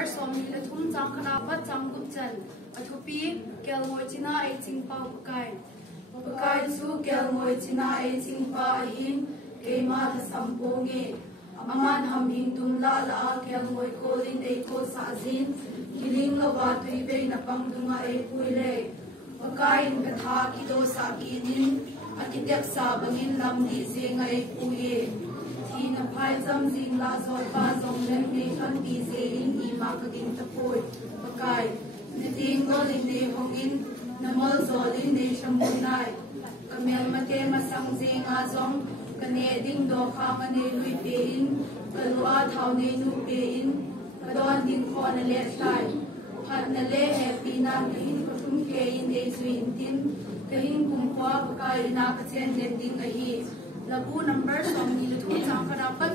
number somni la thum chang khana phat chang gup chan athupi kel moi china ai ching pa pakai chu kel moi china ai ching pa hin ke ma la samponge aman ham hin tum la la kel moi kolin ei ko sa zin hiling lo wa tui be na pang dunga ei puile pakai in ka tha ki do sa ki nin akitep sa bangin lam di zenga ei puye na phai zam zing la zol pa zong lem ne khan ki se in I ma ka din ta poi pakai ne ting go lin ne hong in na mol zol in ne shamun nai kamel ma ke ma sang zing a zong ka ne ding do kha ma ne lui pe in ka lu a thau ne nu pe in ka don ding kho na le sai phat na le happy na hin ko thum ke in ne zuin tin ka hin kum kwa pakai na ka chen len ding a hi labu number somni lu thu chang khana pat